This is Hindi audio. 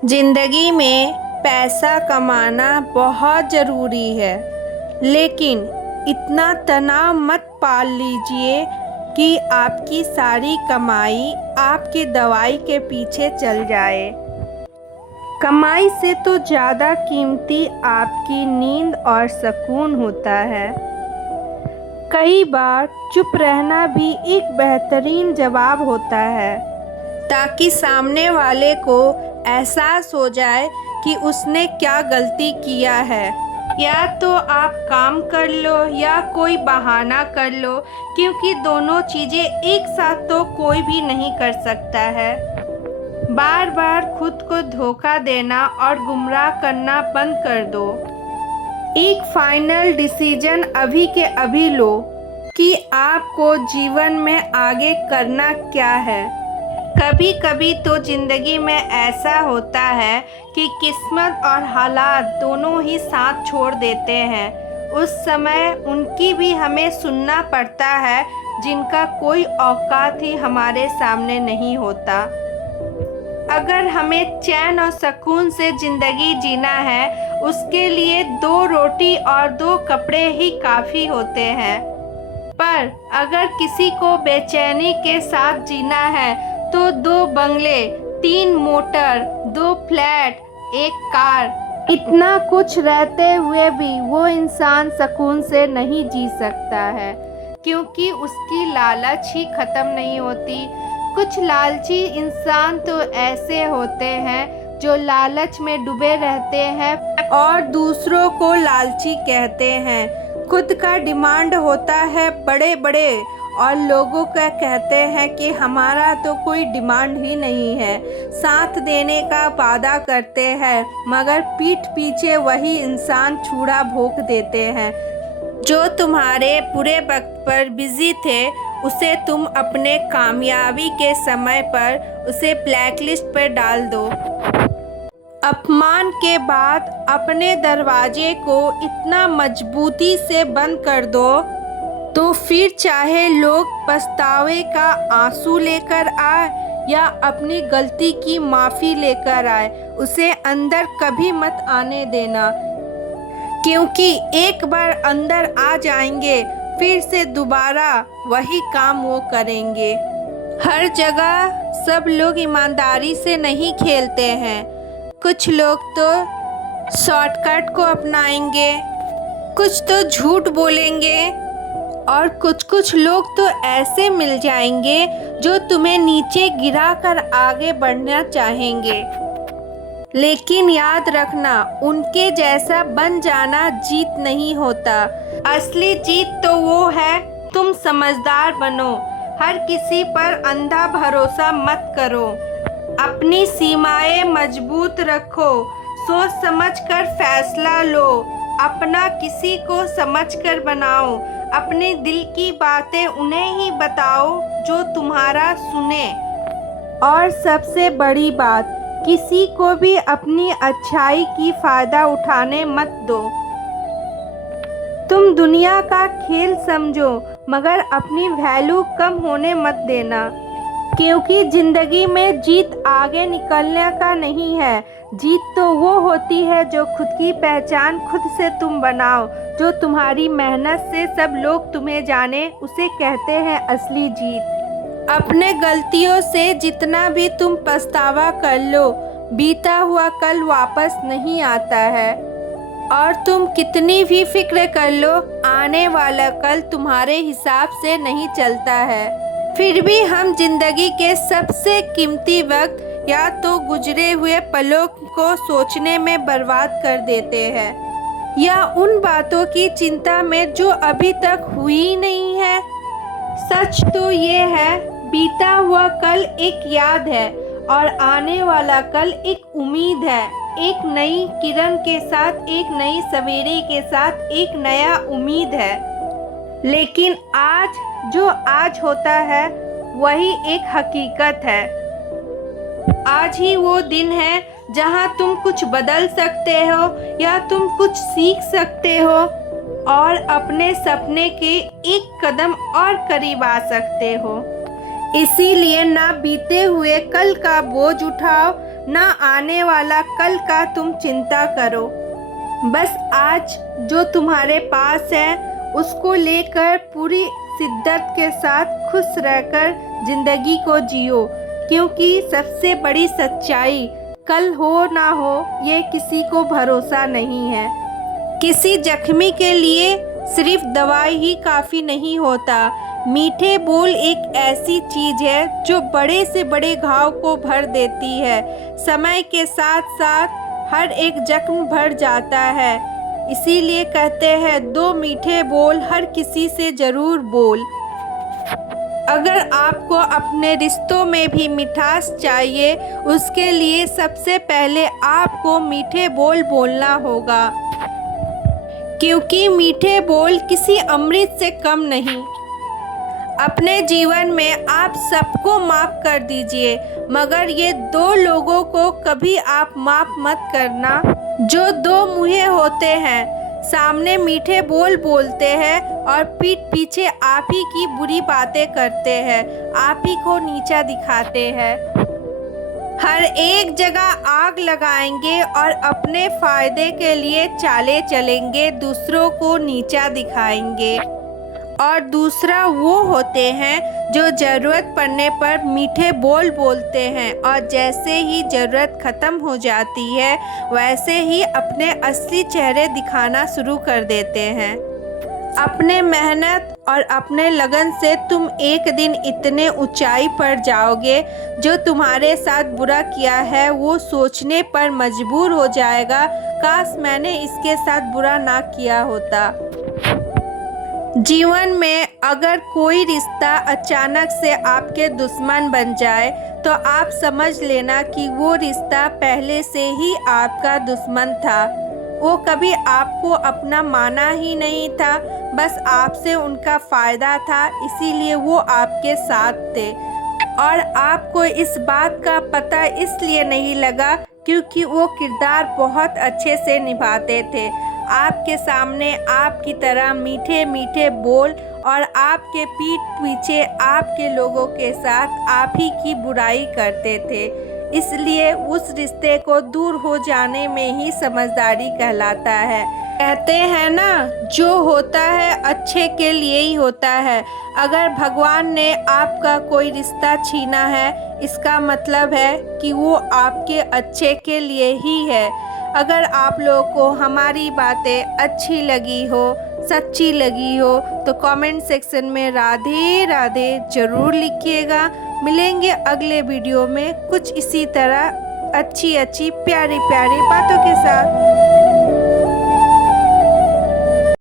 जिंदगी में पैसा कमाना बहुत ज़रूरी है, लेकिन इतना तनाव मत पाल लीजिए कि आपकी सारी कमाई आपकी दवाई के पीछे चल जाए। कमाई से तो ज़्यादा कीमती आपकी नींद और सुकून होता है। कई बार चुप रहना भी एक बेहतरीन जवाब होता है, ताकि सामने वाले को एहसास हो जाए कि उसने क्या गलती किया है। या तो आप काम कर लो या कोई बहाना कर लो, क्योंकि दोनों चीज़ें एक साथ तो कोई भी नहीं कर सकता है। बार बार खुद को धोखा देना और गुमराह करना बंद कर दो। एक फाइनल डिसीजन अभी के अभी लो कि आपको जीवन में आगे करना क्या है। कभी कभी तो ज़िंदगी में ऐसा होता है कि किस्मत और हालात दोनों ही साथ छोड़ देते हैं। उस समय उनकी भी हमें सुनना पड़ता है, जिनका कोई औकात ही हमारे सामने नहीं होता। अगर हमें चैन और सुकून से ज़िंदगी जीना है, उसके लिए 2 रोटी और 2 कपड़े ही काफ़ी होते हैं। पर अगर किसी को बेचैनी के साथ जीना है तो 2 बंगले, 3 मोटर, 2 फ्लैट, 1 कार, इतना कुछ रहते हुए भी वो इंसान सुकून से नहीं जी सकता है, क्योंकि उसकी लालच ही ख़त्म नहीं होती। कुछ लालची इंसान तो ऐसे होते हैं जो लालच में डूबे रहते हैं और दूसरों को लालची कहते हैं। खुद का डिमांड होता है बड़े बड़े और लोगों का कहते हैं कि हमारा तो कोई डिमांड ही नहीं है। साथ देने का वादा करते हैं, मगर पीठ पीछे वही इंसान छुरा भोंक देते हैं। जो तुम्हारे बुरे वक्त पर बिजी थे, उसे तुम अपने कामयाबी के समय पर उसे ब्लैकलिस्ट पर डाल दो। अपमान के बाद अपने दरवाजे को इतना मजबूती से बंद कर दो, तो फिर चाहे लोग पछतावे का आंसू लेकर आए या अपनी गलती की माफ़ी लेकर आए, उसे अंदर कभी मत आने देना, क्योंकि एक बार अंदर आ जाएंगे फिर से दोबारा वही काम वो करेंगे। हर जगह सब लोग ईमानदारी से नहीं खेलते हैं। कुछ लोग तो शॉर्टकट को अपनाएंगे, कुछ तो झूठ बोलेंगे और कुछ लोग तो ऐसे मिल जाएंगे जो तुम्हें नीचे गिराकर आगे बढ़ना चाहेंगे। लेकिन याद रखना, उनके जैसा बन जाना जीत नहीं होता। असली जीत तो वो है तुम समझदार बनो। हर किसी पर अंधा भरोसा मत करो। अपनी सीमाएं मजबूत रखो। सोच समझकर फैसला लो। अपना किसी को समझकर बनाओ। अपने दिल की बातें उन्हें ही बताओ जो तुम्हारा सुने। और सबसे बड़ी बात, किसी को भी अपनी अच्छाई की फ़ायदा उठाने मत दो। तुम दुनिया का खेल समझो, मगर अपनी वैल्यू कम होने मत देना, क्योंकि ज़िंदगी में जीत आगे निकलने का नहीं है। जीत तो वो होती है जो खुद की पहचान खुद से तुम बनाओ, जो तुम्हारी मेहनत से सब लोग तुम्हें जाने, उसे कहते हैं असली जीत। अपने गलतियों से जितना भी तुम पछतावा कर लो, बीता हुआ कल वापस नहीं आता है। और तुम कितनी भी फिक्र कर लो, आने वाला कल तुम्हारे हिसाब से नहीं चलता है। फिर भी हम जिंदगी के सबसे कीमती वक्त या तो गुजरे हुए पलों को सोचने में बर्बाद कर देते हैं, या उन बातों की चिंता में जो अभी तक हुई नहीं है। सच तो ये है, बीता हुआ कल एक याद है और आने वाला कल एक उम्मीद है। एक नई किरण के साथ, एक नई सवेरे के साथ एक नया उम्मीद है। लेकिन आज जो आज होता है वही एक हकीकत है। आज ही वो दिन है जहां तुम कुछ बदल सकते हो या तुम कुछ सीख सकते हो और अपने सपने के एक कदम और करीब आ सकते हो। इसीलिए ना बीते हुए कल का बोझ उठाओ, ना आने वाला कल का तुम चिंता करो। बस आज जो तुम्हारे पास है उसको लेकर पूरी शिद्दत के साथ खुश रहकर ज़िंदगी को जियो, क्योंकि सबसे बड़ी सच्चाई कल हो ना हो ये किसी को भरोसा नहीं है। किसी जख्मी के लिए सिर्फ दवाई ही काफ़ी नहीं होता। मीठे बोल एक ऐसी चीज़ है जो बड़े से बड़े घाव को भर देती है। समय के साथ साथ हर एक जख्म भर जाता है। इसीलिए कहते हैं 2 मीठे बोल हर किसी से ज़रूर बोल। अगर आपको अपने रिश्तों में भी मिठास चाहिए, उसके लिए सबसे पहले आपको मीठे बोल बोलना होगा, क्योंकि मीठे बोल किसी अमृत से कम नहीं। अपने जीवन में आप सबको माफ़ कर दीजिए, मगर ये 2 लोगों को कभी आप माफ़ मत करना जो 2 मुँहे होते हैं। सामने मीठे बोल बोलते हैं और पीठ पीछे आप ही की बुरी बातें करते हैं, आप ही को नीचा दिखाते हैं। हर एक जगह आग लगाएंगे और अपने फ़ायदे के लिए चाले चलेंगे, दूसरों को नीचा दिखाएंगे। और दूसरा वो होते हैं जो ज़रूरत पड़ने पर मीठे बोल बोलते हैं और जैसे ही ज़रूरत ख़त्म हो जाती है वैसे ही अपने असली चेहरे दिखाना शुरू कर देते हैं। अपने मेहनत और अपने लगन से तुम एक दिन इतने ऊंचाई पर जाओगे, जो तुम्हारे साथ बुरा किया है वो सोचने पर मजबूर हो जाएगा, काश मैंने इसके साथ बुरा ना किया होता। जीवन में अगर कोई रिश्ता अचानक से आपके दुश्मन बन जाए तो आप समझ लेना कि वो रिश्ता पहले से ही आपका दुश्मन था। वो कभी आपको अपना माना ही नहीं था, बस आपसे उनका फ़ायदा था, इसीलिए वो आपके साथ थे। और आपको इस बात का पता इसलिए नहीं लगा क्योंकि वो किरदार बहुत अच्छे से निभाते थे। आपके सामने आपकी तरह मीठे मीठे बोल और आपके पीठ पीछे आपके लोगों के साथ आप ही की बुराई करते थे। इसलिए उस रिश्ते को दूर हो जाने में ही समझदारी कहलाता है। कहते हैं ना, जो होता है अच्छे के लिए ही होता है। अगर भगवान ने आपका कोई रिश्ता छीना है, इसका मतलब है कि वो आपके अच्छे के लिए ही है। अगर आप लोगों को हमारी बातें अच्छी लगी हो, सच्ची लगी हो, तो कमेंट सेक्शन में राधे राधे ज़रूर लिखिएगा। मिलेंगे अगले वीडियो में कुछ इसी तरह अच्छी अच्छी प्यारी प्यारी बातों के साथ।